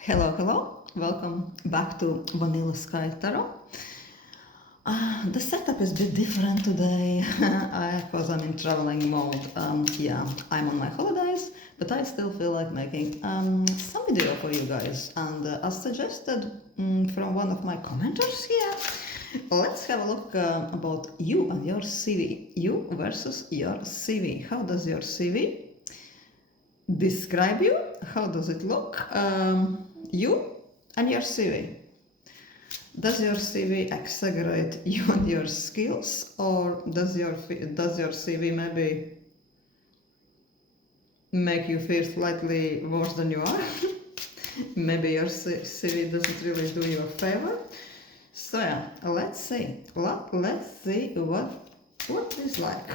Hello, hello. Welcome back to Vanilla Sky Tarot. The setup is a bit different today because I'm in traveling mode. I'm on my holidays, but I still feel like making some video for you guys. And as suggested from one of my commenters here, let's have a look about you and your CV. You versus your CV. How does your CV describe you? How does it look? You and your CV. Does your CV exaggerate you and your skills, or does your CV maybe make you feel slightly worse than you are? Maybe your CV doesn't really do you a favor. So yeah, let's see. Let's see what it's like.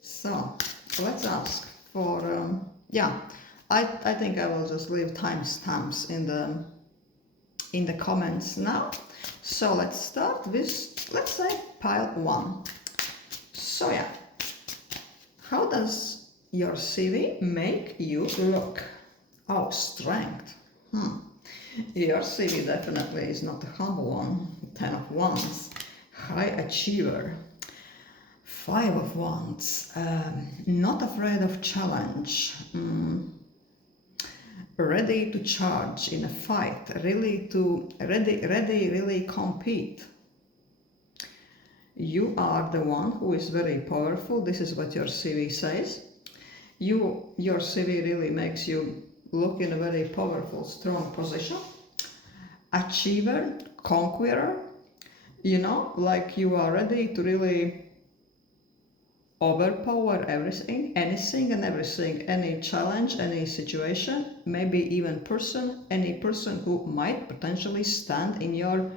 So let's ask for I think I will just leave timestamps in the comments now. So let's start with, let's say, pile 1. So yeah, how does your CV make you look? Oh, strength. Your CV definitely is not a humble one. 10 of Wands. High achiever. 5 of Wands. Not afraid of challenge. Ready to charge in a fight, really compete. You are the one who is very powerful. This is what your CV says. Your CV really makes you look in a very powerful, strong position. Achiever, conqueror, like you are ready to really overpower everything, anything and everything, any challenge, any situation, maybe even any person who might potentially stand in your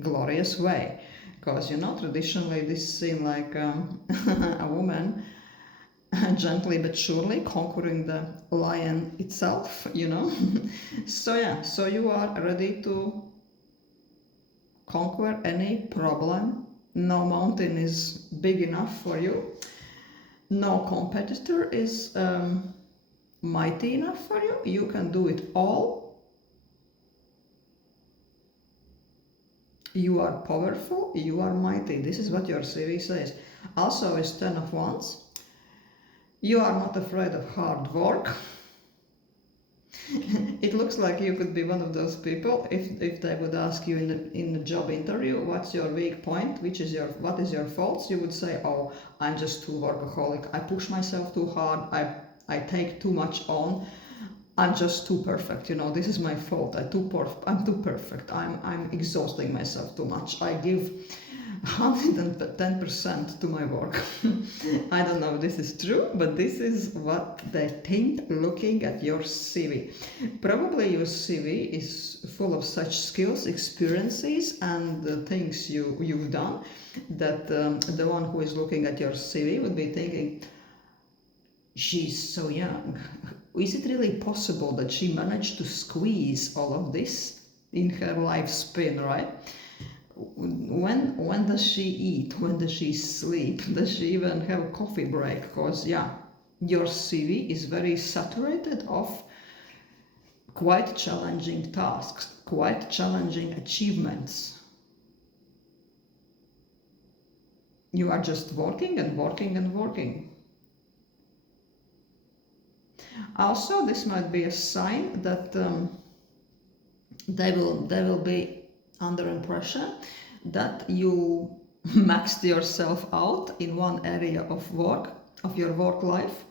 glorious way. Because, traditionally this seemed like a woman gently but surely conquering the lion itself, So yeah, so you are ready to conquer any problem. No mountain is big enough for you. No competitor is mighty enough for you. You can do it all. You are powerful. You are mighty. This is what your CV says. Also is 10 of Wands. You are not afraid of hard work. It looks like you could be one of those people if they would ask you in a job interview, what's your weak point, what is your faults, you would say, oh, I'm just too workaholic, I push myself too hard, I take too much on, I'm just too perfect, this is my fault, I'm too perfect, I'm exhausting myself too much, I give 110% to my work. I don't know if this is true, but this is what they think looking at your CV. Probably your CV is full of such skills, experiences, and the things you've done that the one who is looking at your CV would be thinking, she's so young. Is it really possible that she managed to squeeze all of this in her lifespan, right? When does she eat? When does she sleep? Does she even have a coffee break? Because your CV is very saturated of quite challenging tasks, quite challenging achievements. You are just working and working and working. Also, this might be a sign that they will be under impression that you maxed yourself out in one area of your work life.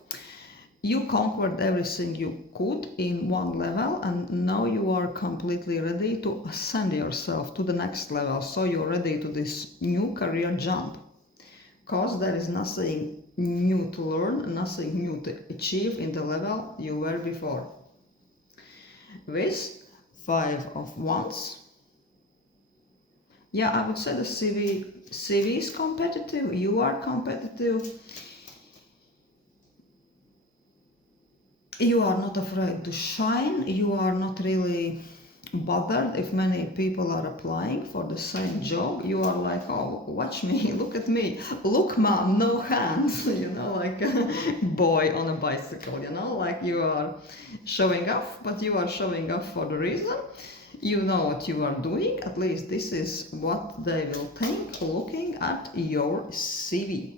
You conquered everything you could in one level, and now you are completely ready to ascend yourself to the next level. So you're ready to this new career jump. Because there is nothing new to learn, nothing new to achieve in the level you were before. With 5 of Wands, I would say the CV is competitive, you are competitive, you are not afraid to shine, you are not really bothered if many people are applying for the same job. You are like, oh, watch me, look at me, look mom, no hands, like a boy on a bicycle, like you are showing off, but you are showing off for the reason. You know what you are doing, at least this is what they will think looking at your CV.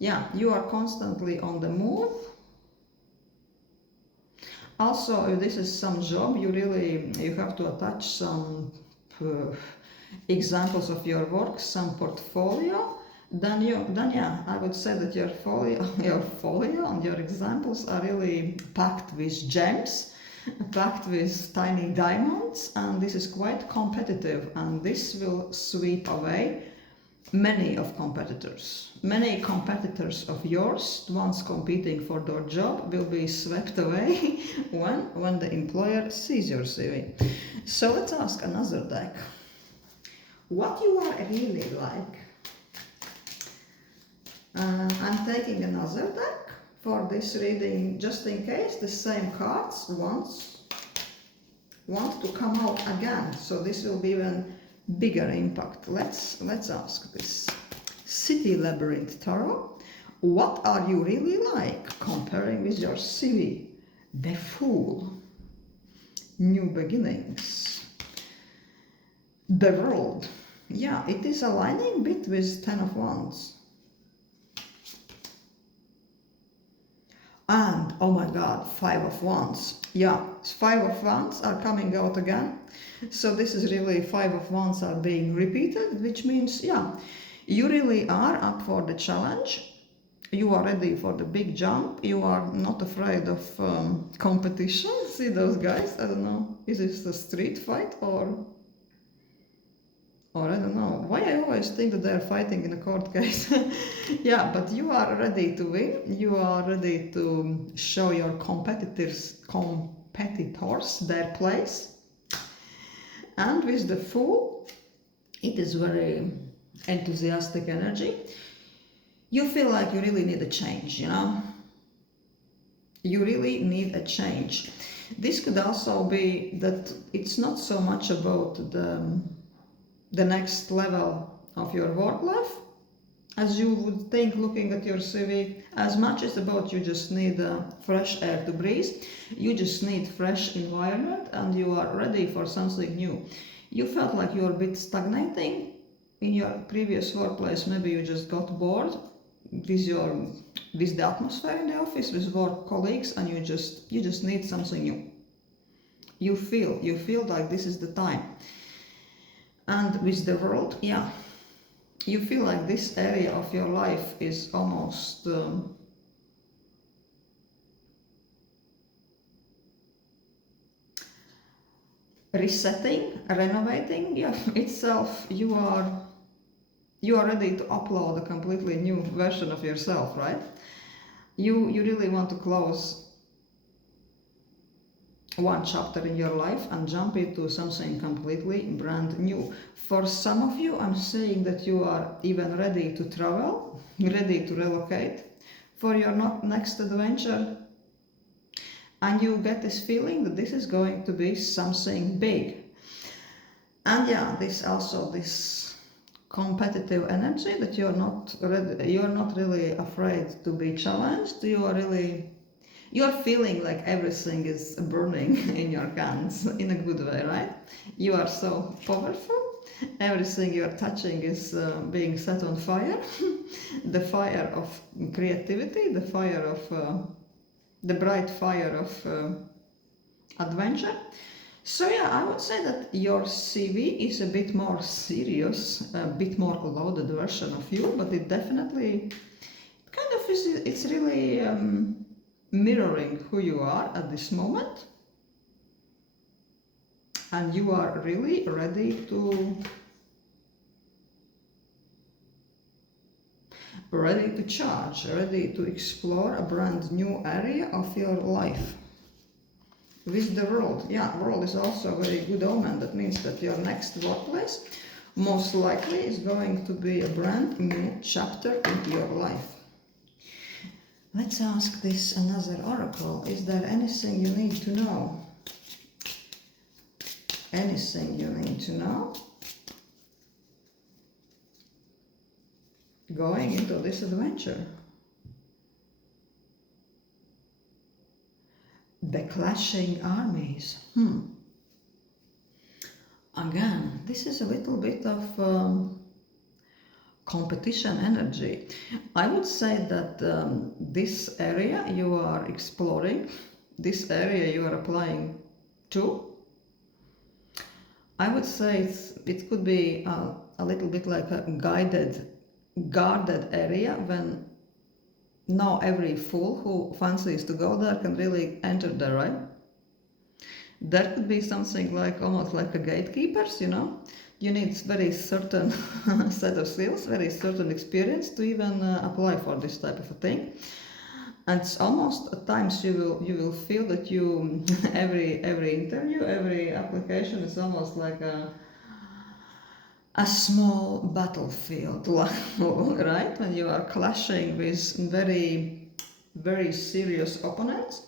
Yeah, you are constantly on the move. Also, if this is some job, you have to attach some examples of your work, some portfolio. Then yeah, I would say that your folio and your examples are really packed with gems, packed with tiny diamonds, and this is quite competitive, and this will sweep away many competitors of yours, ones competing for their job, will be swept away when the employer sees your CV. So let's ask another deck. What you are really like? I'm taking another deck for this reading, just in case the same cards want to come out again. So this will be even bigger impact. Let's ask this. City Labyrinth Tarot. What are you really like comparing with your CV? The Fool. New beginnings. The World. Yeah, it is aligning a bit with Ten of Wands. And, oh my god, Five of Wands. Yeah, Five of Wands are coming out again. So this is really Five of Wands are being repeated, which means, yeah, you really are up for the challenge. You are ready for the big jump. You are not afraid of competition. See those guys? I don't know. Is this a street fight or I don't know. Why I always think that they're fighting in a court case. Yeah, but you are ready to win. You are ready to show your competitors their place. And with the Fool, it is very enthusiastic energy. You feel like you really need a change, You really need a change. This could also be that it's not so much about the next level of your work life, as you would think looking at your CV, as much as about you just need fresh air to breathe, you just need fresh environment, and you are ready for something new. You felt like you were a bit stagnating in your previous workplace. Maybe you just got bored with the atmosphere in the office, with work colleagues, and you just need something new. You feel like this is the time. And with the World, yeah, you feel like this area of your life is almost resetting, renovating. Yeah, itself. You are ready to upload a completely new version of yourself, right? You really want to close one chapter in your life and jump into something completely brand new. For some of you, I'm saying that you are even ready to travel, ready to relocate for your next adventure. And you get this feeling that this is going to be something big. And yeah, this competitive energy, that you're not really afraid to be challenged. You're feeling like everything is burning in your hands in a good way, right? You are so powerful. Everything you're touching is being set on fire. The fire of creativity, the bright fire of adventure. So yeah, I would say that your CV is a bit more serious, a bit more loaded version of you, but it definitely kind of is, it's really mirroring who you are at this moment, and you are really ready to charge, ready to explore a brand new area of your life. With the World, yeah, World is also a very good omen. That means that your next workplace most likely is going to be a brand new chapter in your life. Let's ask this another oracle. Is there anything you need to know? Anything you need to know? Going into this adventure. The clashing armies. Again, this is a little bit of competition energy. I would say that this area you are exploring, this area you are applying to, I would say it could be a little bit like a guarded area when not every fool who fancies to go there can really enter there, right? That could be something like almost like a gatekeepers, you know. You need very certain set of skills, very certain experience to even apply for this type of a thing. And it's almost at times you will feel that you every interview, every application is almost like a small battlefield, right? When you are clashing with very serious opponents.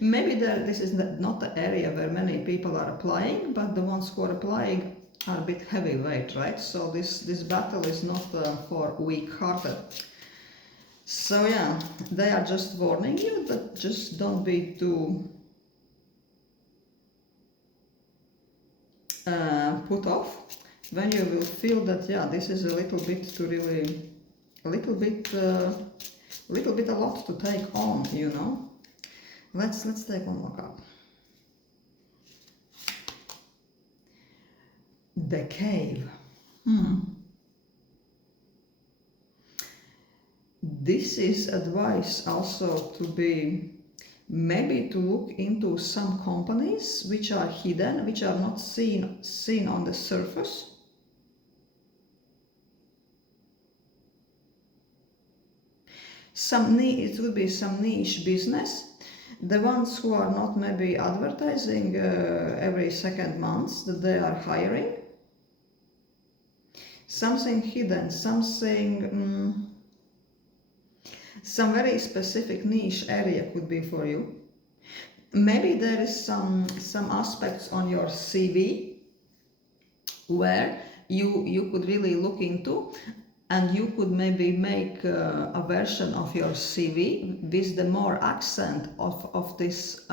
Maybe this is not the area where many people are applying, but the ones who are applying are a bit heavyweight, right? So this battle is not for weak-hearted. So yeah, they are just warning you that just don't be too put off when you will feel that, yeah, this is a little bit to really, a little bit a lot to take on, you know. Let's take one more card. The cave. This is advice also to be, maybe to look into some companies which are hidden, which are not seen on the surface. It will be some niche business. The ones who are not maybe advertising every second month that they are hiring. Something hidden, something, some very specific niche area could be for you. Maybe there is some aspects on your CV where you could really look into, and you could maybe make a version of your CV with the more accent of this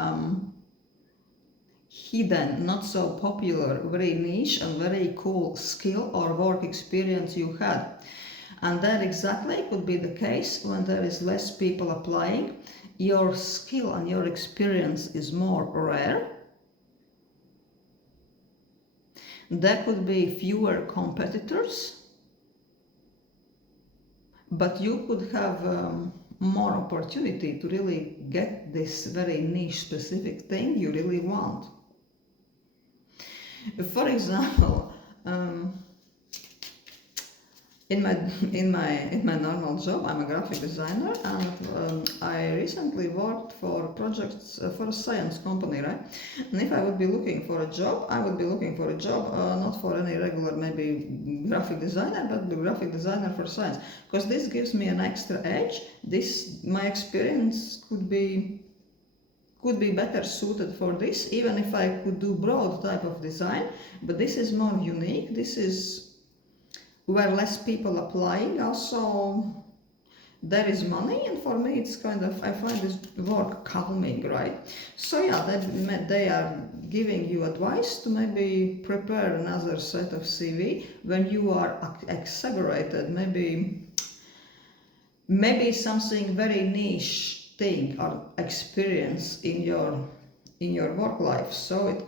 hidden, not so popular, very niche and very cool skill or work experience you had. And that exactly could be the case when there is less people applying. Your skill and your experience is more rare. There could be fewer competitors, but you could have more opportunity to really get this very niche specific thing you really want. For example, in my normal job, I'm a graphic designer, and I recently worked for projects for a science company, right? And if I would be looking for a job, I would be looking for a job not for any regular maybe graphic designer, but the graphic designer for science, because this gives me an extra edge. My experience could be better suited for this, even if I could do broad type of design, but this is more unique. This is where less people applying. Also, there is money, and for me it's kind of, I find this work calming, right? So yeah, they are giving you advice to maybe prepare another set of CV when you are exaggerated, maybe something very niche thing or experience in your work life. So it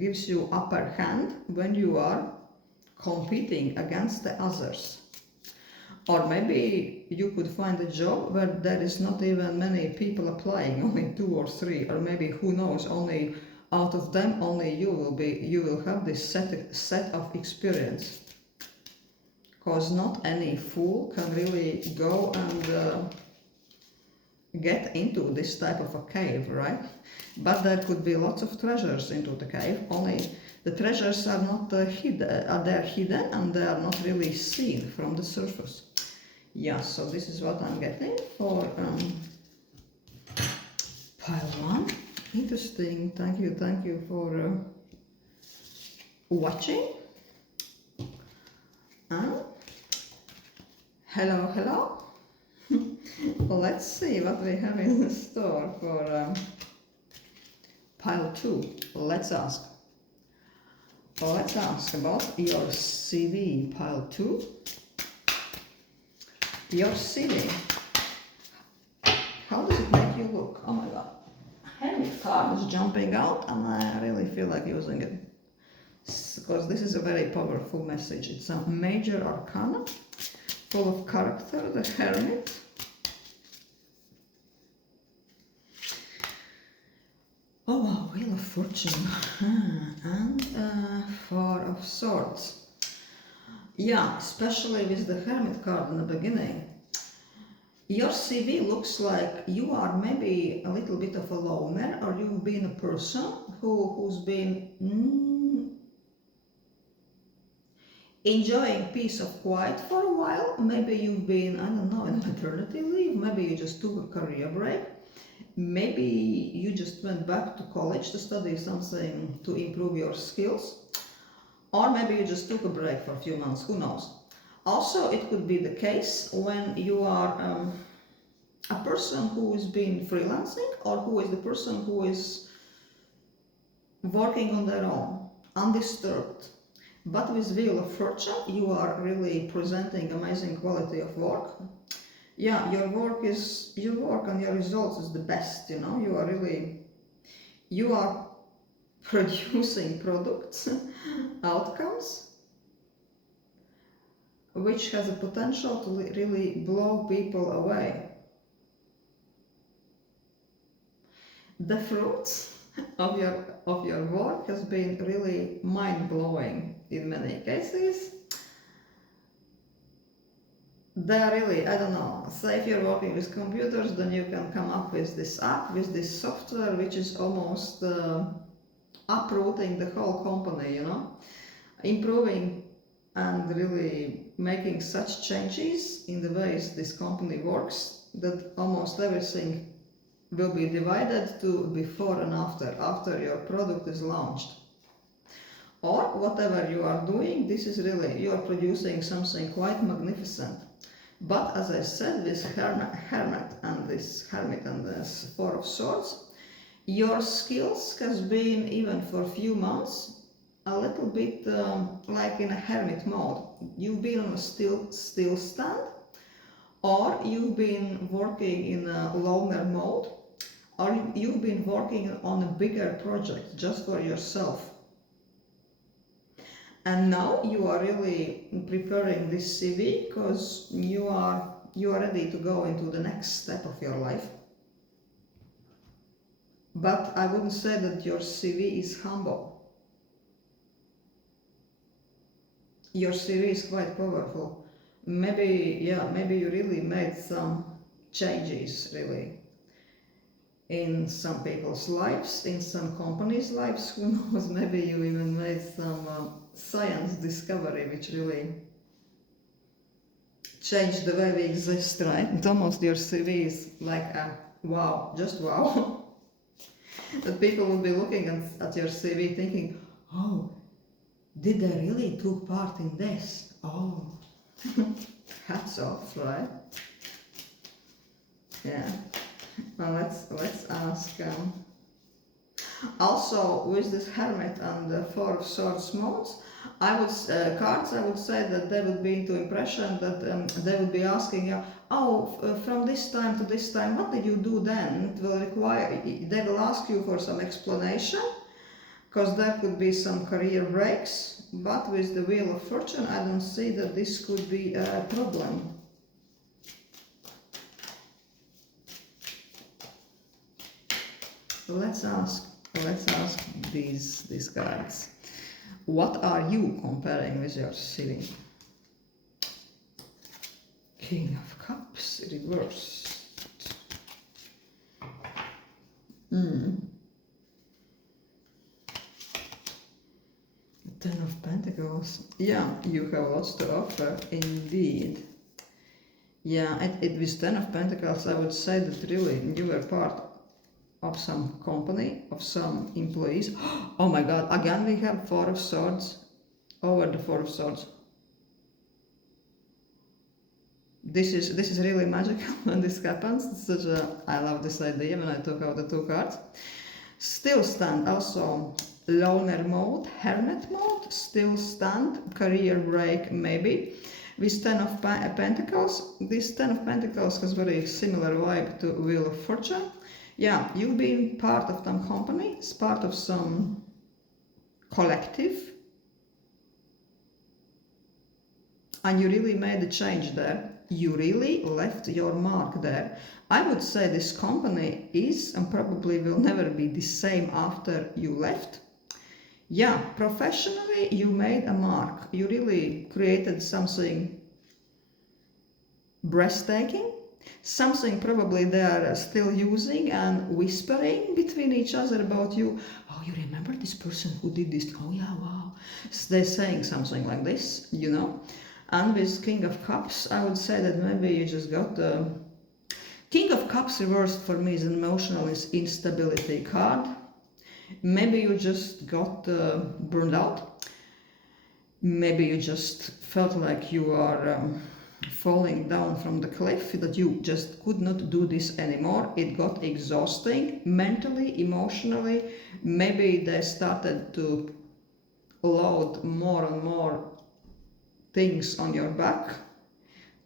gives you upper hand when you are competing against the others. Or maybe you could find a job where there is not even many people applying, only 2 or 3, or maybe, who knows, only out of them only you will have this set of experience. Because not any fool can really go and get into this type of a cave, right? But there could be lots of treasures into the cave, only the treasures are not hidden, they're hidden and they are not really seen from the surface. Yeah, so this is what I'm getting for Pile 1. Interesting. Thank you for watching. And hello. Let's see what we have in the store for pile 2. Let's ask about your CV, pile 2. Your CV. How does it make you look? Oh my god. Hermit card is jumping out and I really feel like using it. Because this is a very powerful message. It's a major arcana, full of character, the Hermit. Oh wow, Wheel of Fortune. And Four of Swords. Yeah, especially with the Hermit card in the beginning. Your CV looks like you are maybe a little bit of a loner, or you've been a person who's been enjoying peace of quiet for a while. Maybe you've been, I don't know, on maternity leave. Maybe you just took a career break. Maybe you just went back to college to study something to improve your skills. Or maybe you just took a break for a few months, who knows. Also, it could be the case when you are a person who is been freelancing, or who is the person who is working on their own, undisturbed. But with Wheel of Fortune, you are really presenting amazing quality of work. Yeah, your work and your results is the best, you know. You are producing products, outcomes, which has a potential to really blow people away. The fruits of your work has been really mind-blowing in many cases. They're really, I don't know, say if you're working with computers, then you can come up with this app, with this software, which is almost uprooting the whole company, you know, improving and really making such changes in the ways this company works that almost everything will be divided to before and after your product is launched. Or whatever you are doing, this is really, you are producing something quite magnificent. But as I said, this Hermit and this Four of Swords, your skills has been, even for a few months, a little bit like in a hermit mode. You've been on a still stand, or you've been working in a loner mode, or you've been working on a bigger project just for yourself. And now you are really preparing this CV because you are ready to go into the next step of your life. But I wouldn't say that your CV is humble. Your CV is quite powerful. Maybe you really made some changes, really, in some people's lives, in some companies' lives, who knows, maybe you even made some science discovery which really changed the way we exist, right? It's almost, your CV is like a wow, just wow. That people will be looking at your CV thinking, oh, did they really took part in this? Oh, hats off, right? Yeah. Well, let's ask. Also, with this Hermit and the Four of Swords modes, I would say that they would be into impression that they would be asking you, from this time to this time, what did you do then? It will require, they will ask you for some explanation, because there could be some career breaks. But with the Wheel of Fortune, I don't see that this could be a problem. Let's ask these cards. What are you comparing with your CV? King of Cups reversed. Ten of Pentacles. Yeah, you have lots to offer, indeed. Yeah, with Ten of Pentacles, I would say that really you were part of some company, of some employees. Oh my God, again we have Four of Swords, over the Four of Swords. This is really magical when this happens. I love this idea when I took out the two cards. Still stand, also loner mode, hermit mode, still stand, career break maybe. With Ten of Pentacles, this Ten of Pentacles has very similar vibe to Wheel of Fortune. Yeah, you've been part of some company, it's part of some collective, and you really made a change there. You really left your mark there. I would say this company is and probably will never be the same after you left. Yeah, professionally you made a mark. You really created something breathtaking, something probably they are still using and whispering between each other about you. Oh, you remember this person who did this? Oh yeah, wow. So they're saying something like this, you know. And with King of Cups, I would say that maybe you just got the King of Cups reversed for me is an emotional instability card. Maybe you just got burned out. Maybe you just felt like you are falling down from the cliff, that you just could not do this anymore. It got exhausting mentally, emotionally. Maybe they started to load more and more things on your back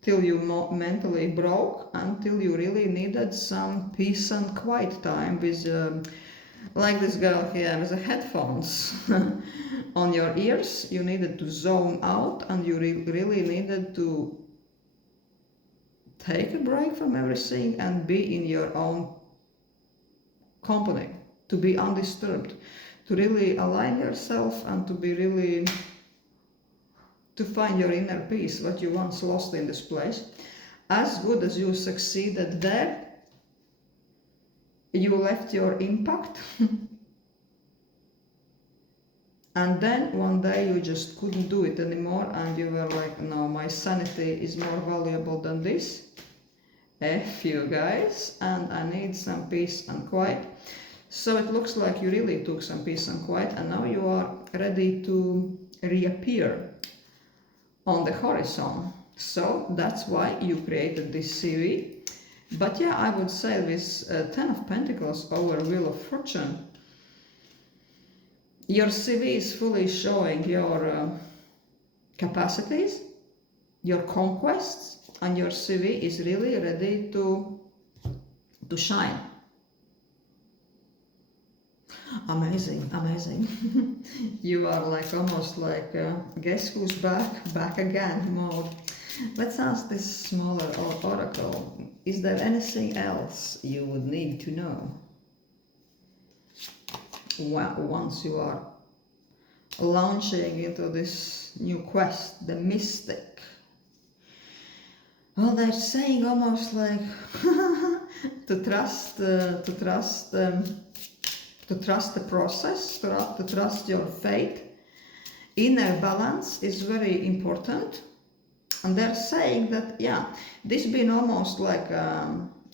till you mentally broke, until you really needed some peace and quiet time with like this girl here with the headphones on your ears. You needed to zone out, and you really needed to take a break from everything and be in your own company, to be undisturbed, to really align yourself and to be really to find your inner peace, what you once lost in this place. As good as you succeeded there, you left your impact and then one day you just couldn't do it anymore, and you were like, no, my sanity is more valuable than this. F you guys, and I need some peace and quiet. So it looks like you really took some peace and quiet, and now you are ready to reappear on the horizon. So that's why you created this CV. But yeah, I would say with Ten of Pentacles over Wheel of Fortune, your CV is fully showing your capacities, your conquests, and your CV is really ready to shine. Amazing, amazing. You are like almost like guess who's back again mode. Let's ask this smaller oracle. Is there anything else you would need to know? Well, once you are launching into this new quest, the mystic. Well, they're saying almost like to trust the process, to trust your fate. Inner balance is very important. And they're saying that, yeah, this been almost like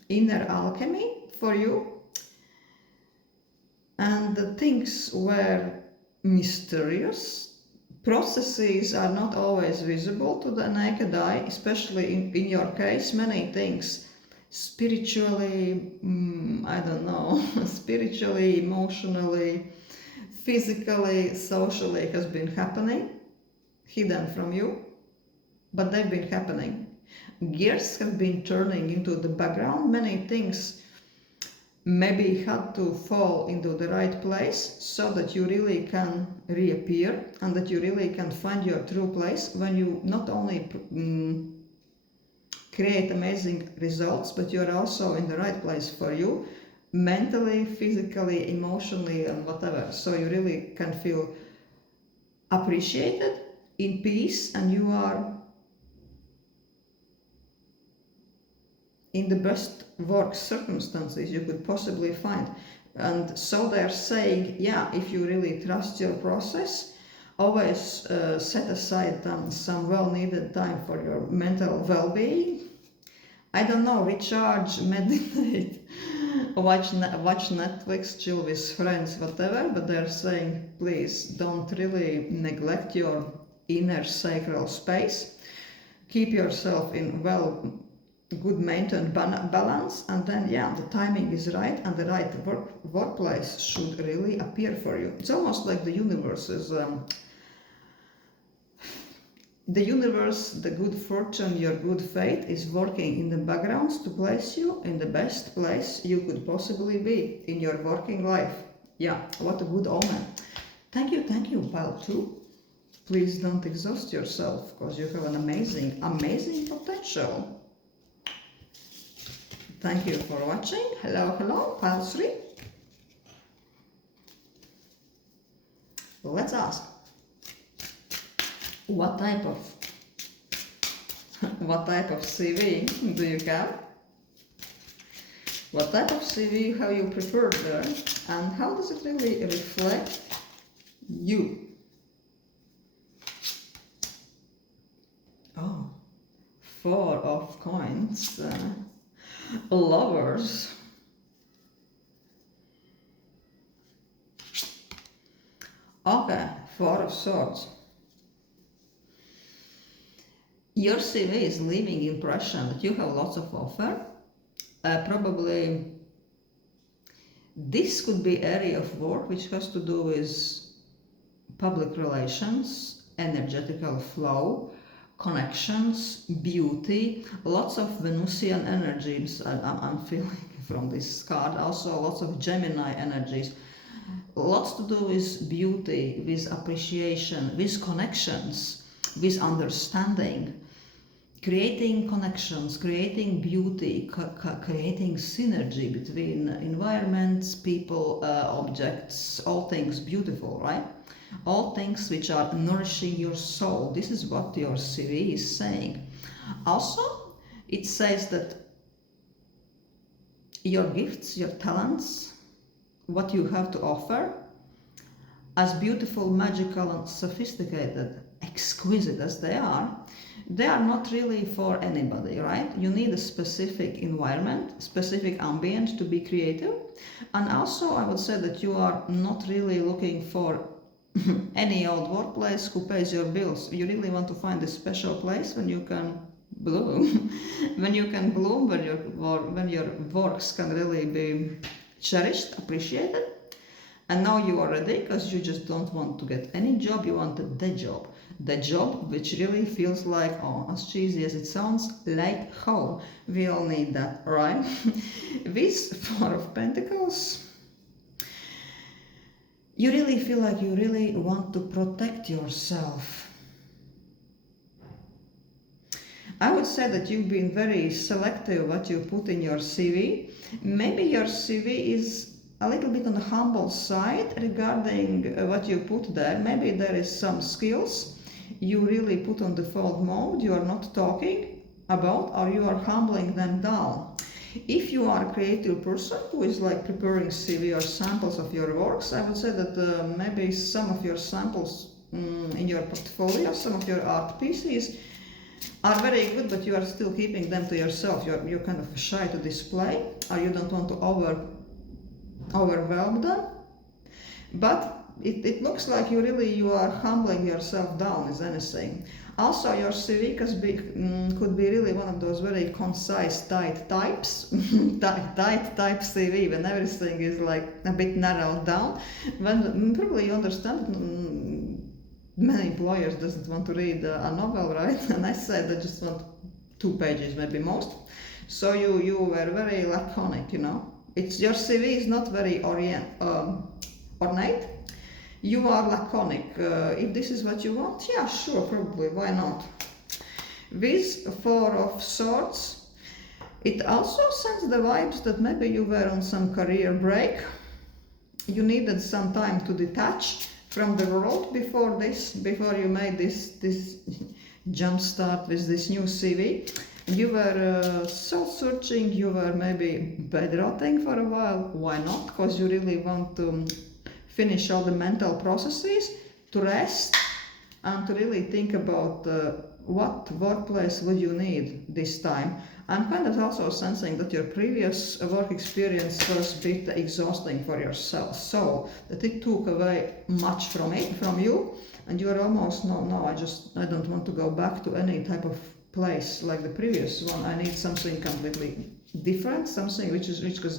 inner alchemy for you. And the things were mysterious. Processes are not always visible to the naked eye, especially in your case. Many things spiritually, I don't know, spiritually, emotionally, physically, socially has been happening, hidden from you, but they've been happening. Gears have been turning into the background. Many things maybe had to fall into the right place so that you really can reappear and that you really can find your true place when you not only create amazing results, but you're also in the right place for you, mentally, physically, emotionally, and whatever. So you really can feel appreciated, in peace, and you are in the best work circumstances you could possibly find. And so they're saying, yeah, if you really trust your process, always set aside some well-needed time for your mental well-being. I don't know, recharge, meditate, watch Netflix, chill with friends, whatever, but they're saying, please don't really neglect your inner sacral space. Keep yourself in good maintained balance, and then yeah, the timing is right, and the right workplace should really appear for you. It's almost like the universe is the good fortune, your good fate is working in the backgrounds to place you in the best place you could possibly be in your working life. Yeah, what a good omen. Thank you, pile 2. Please don't exhaust yourself, because you have an amazing potential. Thank you for watching. Hello, pile 3. Let's ask. What type of CV do you have? What type of CV have you prepared there? And how does it really reflect you? Oh, 4 of coins. Lovers. Okay, 4 of swords. Your CV is leaving impression that you have lots of offer. Probably this could be area of work which has to do with public relations, energetical flow, connections, beauty, lots of Venusian energies I'm feeling from this card. Also lots of Gemini energies. Lots to do with beauty, with appreciation, with connections, with understanding. Creating connections, creating beauty, creating synergy between environments, people, objects, all things beautiful, right? All things which are nourishing your soul. This is what your CV is saying. Also, it says that your gifts, your talents, what you have to offer, as beautiful, magical, and sophisticated, exquisite as they are not really for anybody, right? You need a specific environment, specific ambient to be creative. And also, I would say that you are not really looking for any old workplace who pays your bills. You really want to find a special place when you can bloom, when your works can really be cherished, appreciated. And now you are ready, because you just don't want to get any job, you want the job. The job which really feels like, oh, as cheesy as it sounds, like home. We all need that, right? This 4 of Pentacles, you really feel like you really want to protect yourself. I would say that you've been very selective what you put in your CV. Maybe your CV is a little bit on the humble side regarding what you put there. Maybe there is some skills you really put on default mode, you are not talking about, or you are humbling them down. If you are a creative person who is like preparing CV or samples of your works, I would say that maybe some of your samples in your portfolio, some of your art pieces are very good, but you are still keeping them to yourself. You're kind of shy to display, or you don't want to overwhelm them. But it looks like you are humbling yourself down, is anything. Also, your CV could be really one of those very concise, tight types, tight type CV, when everything is like a bit narrowed down. When probably you understand, many employers doesn't want to read a novel, right? And I said I just want 2 pages, maybe most. So you were very laconic, you know. Your CV is not very ornate. You are laconic. If this is what you want, yeah, sure, probably, why not? With 4 of Swords, it also sends the vibes that maybe you were on some career break. You needed some time to detach from the world before you made this jump start with this new CV. You were soul-searching, you were maybe bed-rotting for a while. Why not? Because you really want to finish all the mental processes, to rest, and to really think about what workplace would you need this time? I'm kind of also sensing that your previous work experience was a bit exhausting for your soul, that it took away much from you, and you're almost, no, I don't want to go back to any type of place like the previous one. I need something completely different, something which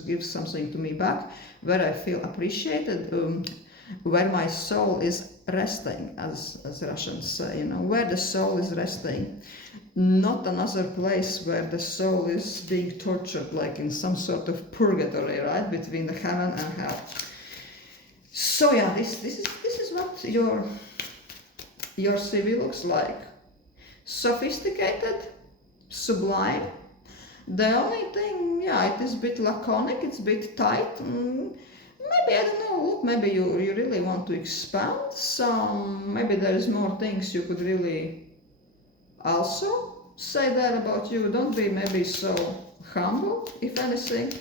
gives something to me back, where I feel appreciated, where my soul is resting, as Russians say, where the soul is resting, not another place where the soul is being tortured, like in some sort of purgatory, right, between the heaven and hell. So yeah, this is what your CV looks like. Sophisticated, sublime. The only thing, yeah, it is a bit laconic, it's a bit tight. Maybe, I don't know, look, maybe you really want to expand some, maybe there is more things you could really also say that about you. Don't be maybe so humble, if anything.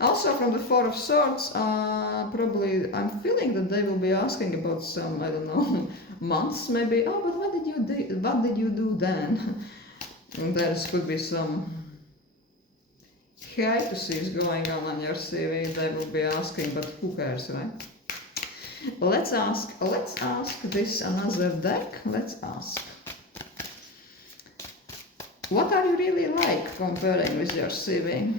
Also from the Four of Swords, probably I'm feeling that they will be asking about some, I don't know, months maybe. Oh, but what did you do then? And there could be some hiatuses going on your CV. They will be asking, but who cares, right? Let's ask this another deck. Let's ask. What are you really like comparing with your CV?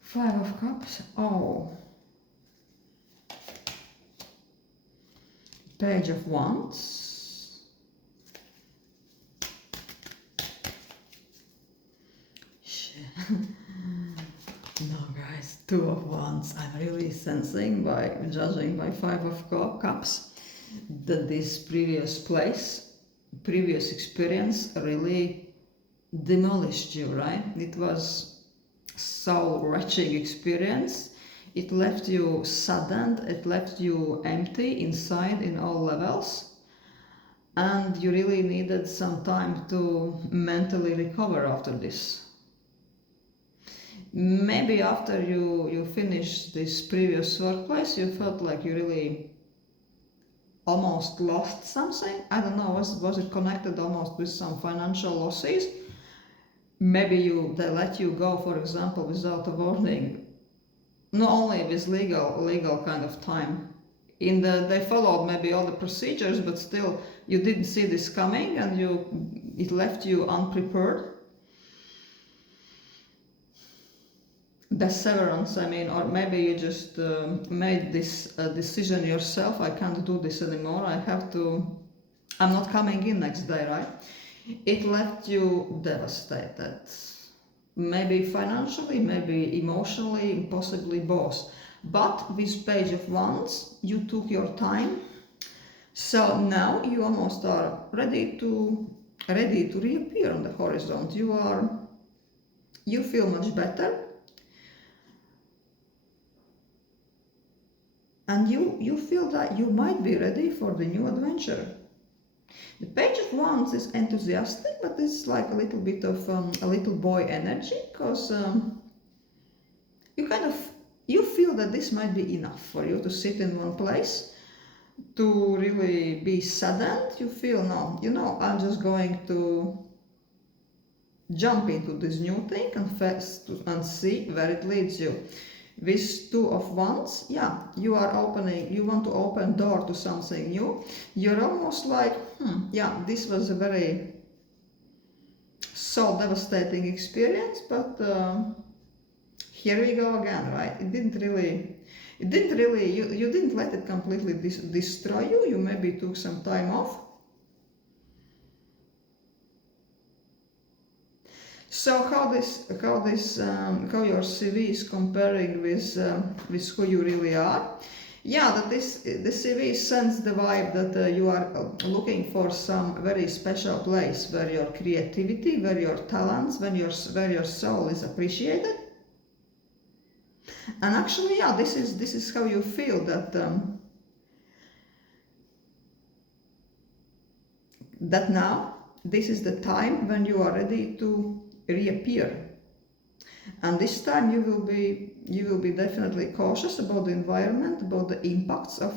Five of Cups. Oh. Page of Wands. No, guys, Two of Wands. I'm really sensing, by judging by Five of Cups, that this previous experience really demolished you, right? It was soul-wrenching experience. It left you saddened, it left you empty inside in all levels, and you really needed some time to mentally recover after this. Maybe after you finished this previous workplace, you felt like you really almost lost something. I don't know, was it connected almost with some financial losses? Maybe they let you go, for example, without a warning, not only with legal kind of time. They followed maybe all the procedures, but still you didn't see this coming, and it left you unprepared. The severance, I mean, or maybe you just made this decision yourself. I can't do this anymore. I'm not coming in next day, right? It left you devastated. Maybe financially, maybe emotionally, possibly both. But with Page of Wands, you took your time. So now you almost are ready to reappear on the horizon. You feel much better. And you feel that you might be ready for the new adventure. The Page of Wands is enthusiastic, but it's like a little bit of a little boy energy, because you feel that this might be enough for you to sit in one place, to really be saddened. You feel, no, I'm just going to jump into this new thing and see where it leads you. With Two of Wands, yeah, you want to open door to something new. You're almost like, yeah, this was a very soul devastating experience, but here we go again, right? You didn't let it completely destroy you. You maybe took some time off. So how your CV is comparing with who you really are? Yeah, the CV sends the vibe that you are looking for some very special place where your creativity, where your talents, where your soul is appreciated. And actually, yeah, this is how you feel that now this is the time when you are ready to reappear. And this time you will be definitely cautious about the environment, about the impacts of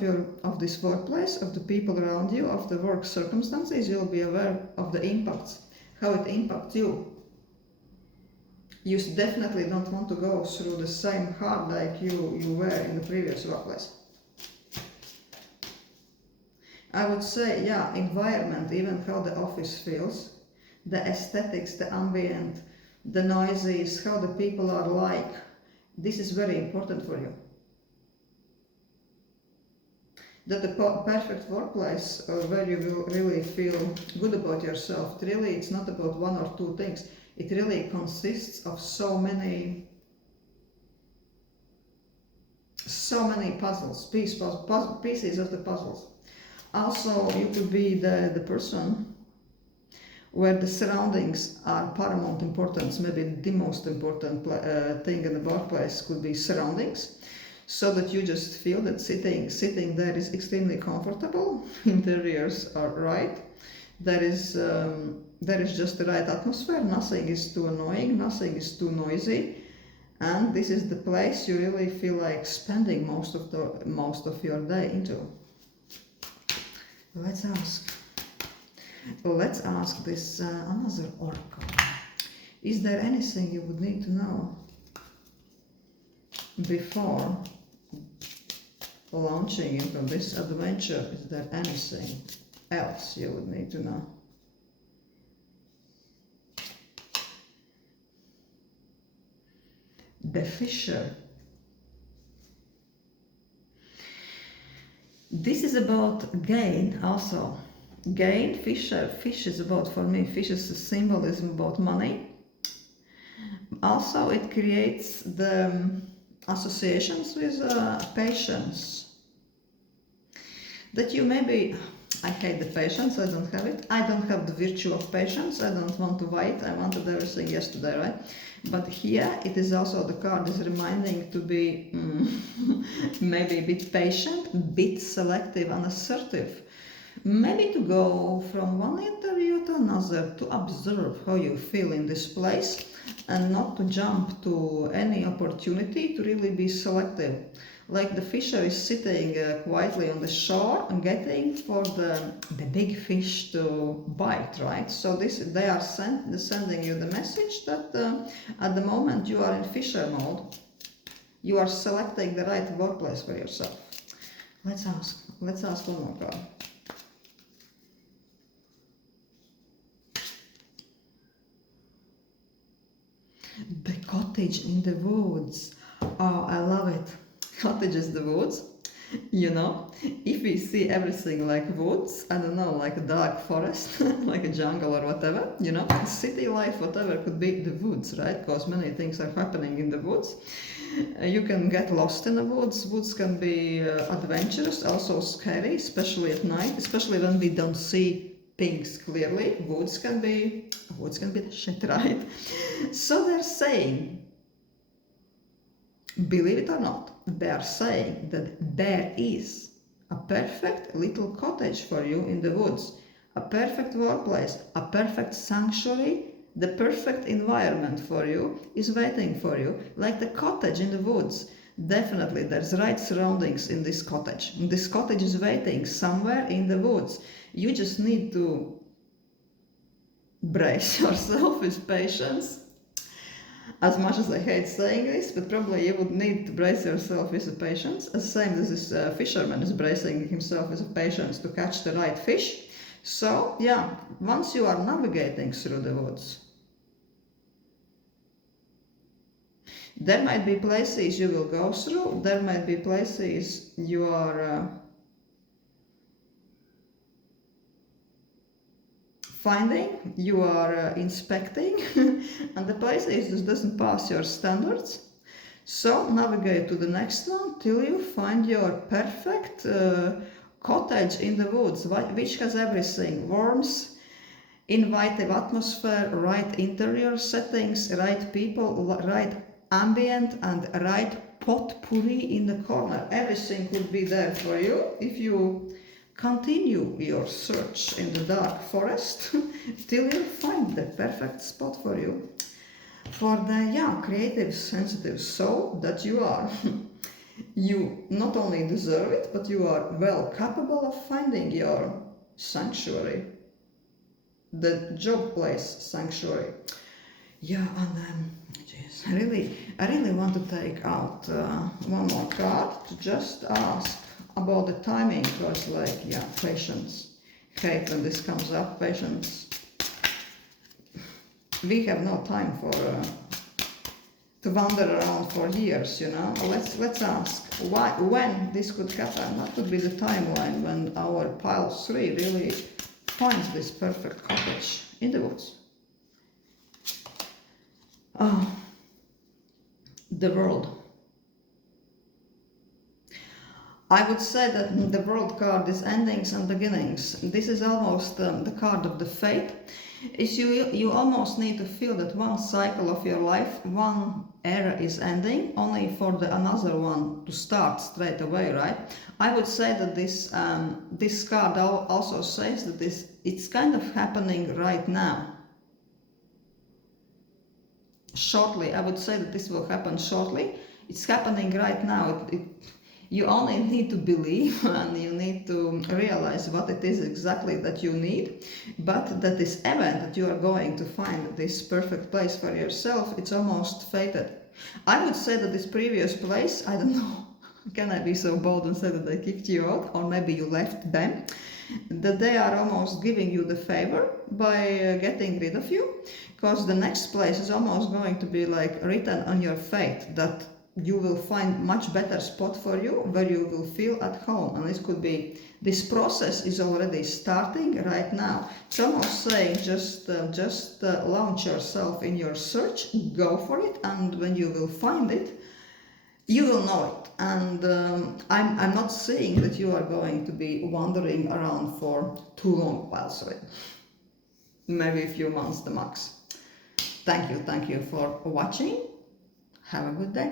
this workplace, of the people around you, of the work circumstances. You'll be aware of the impacts, how it impacts you. You definitely don't want to go through the same hard like you were in the previous workplace. I would say, yeah, environment, even how the office feels, the aesthetics, the ambient, the noises, how the people are like. This is very important for you. That the perfect workplace where you will really feel good about yourself, really it's not about one or two things. It really consists of so many puzzles, pieces of the puzzles. Also, you could be the person where the surroundings are paramount importance. Maybe the most important thing in the workplace could be surroundings, so that you just feel that sitting there is extremely comfortable. Interiors are right. There is just the right atmosphere. Nothing is too annoying. Nothing is too noisy. And this is the place you really feel like spending most of your day into. Let's ask this another oracle. Is there anything you would need to know before launching into this adventure? Is there anything else you would need to know? The Fisher. This is about gain also. Gain, Fisher. Fish is about, for me, fish is a symbolism about money. Also, it creates the associations with patience. That you maybe, I hate the patience, I don't have it. I don't have the virtue of patience, I don't want to wait, I wanted everything yesterday, right? But here it is also, the card is reminding to be maybe a bit patient, a bit selective and assertive. Maybe to go from one interview to another, to observe how you feel in this place and not to jump to any opportunity, to really be selective. Like the fisher is sitting quietly on the shore and getting for the big fish to bite, right? So they are sending you the message that at the moment you are in fisher mode, you are selecting the right workplace for yourself. Let's ask one more card. The cottage in the woods. Oh, I love it. Cottages in the woods. You know, if we see everything like woods, I don't know, like a dark forest, like a jungle or whatever, you know, city life, whatever, could be the woods, right? Because many things are happening in the woods. You can get lost in the woods. Woods can be adventurous, also scary, especially at night, especially when we don't see things clearly. Woods can be the shit, right? So they're saying, believe it or not, they are saying that there is a perfect little cottage for you in the woods, a perfect workplace, a perfect sanctuary, the perfect environment for you is waiting for you, like the cottage in the woods. Definitely, there's right surroundings in this cottage. This cottage is waiting somewhere in the woods. You just need to brace yourself with patience. As much as I hate saying this, but probably you would need to brace yourself with patience, as same as this fisherman is bracing himself with patience to catch the right fish. So, yeah, once you are navigating through the woods, there might be places you will go through, there might be places you are finding, you are inspecting, and the places just doesn't pass your standards. So navigate to the next one till you find your perfect cottage in the woods, which has everything: warmth, inviting atmosphere, right interior settings, right people, right ambient, and right potpourri in the corner. Everything could be there for you if you continue your search in the dark forest till you find the perfect spot for you. for the creative, sensitive soul that you are. You not only deserve it, but you are well capable of finding your sanctuary, the job place sanctuary. Yeah, and geez, I really want to take out one more card to just ask about the timing, because like, yeah, patience. Hate when this comes up, patience. We have no time for to wander around for years, you know. Let's ask why, when this could happen. What could be the timeline when our pile 3 really finds this perfect cottage in the woods? Oh, the world. I would say that the world card is endings and beginnings. This is almost the card of the fate. Is you almost need to feel that one cycle of your life, one era is ending, only for the another one to start straight away, right? I would say that this card also says that it's kind of happening right now. Shortly, I would say that this will happen shortly. It's happening right now. You only need to believe and you need to realize what it is exactly that you need, but that this event that you are going to find this perfect place for yourself, it's almost fated. I would say that this previous place, I don't know, can I be so bold and say that they kicked you out, or maybe you left them, that they are almost giving you the favor by getting rid of you, because the next place is almost going to be like written on your fate, that you will find much better spot for you where you will feel at home. And this could be, this process is already starting right now. It's almost saying just launch yourself in your search, go for it, and when you will find it, you will know it. And I'm not saying that you are going to be wandering around for too long, Palsri. Maybe a few months the max. Thank you for watching. Have a good day.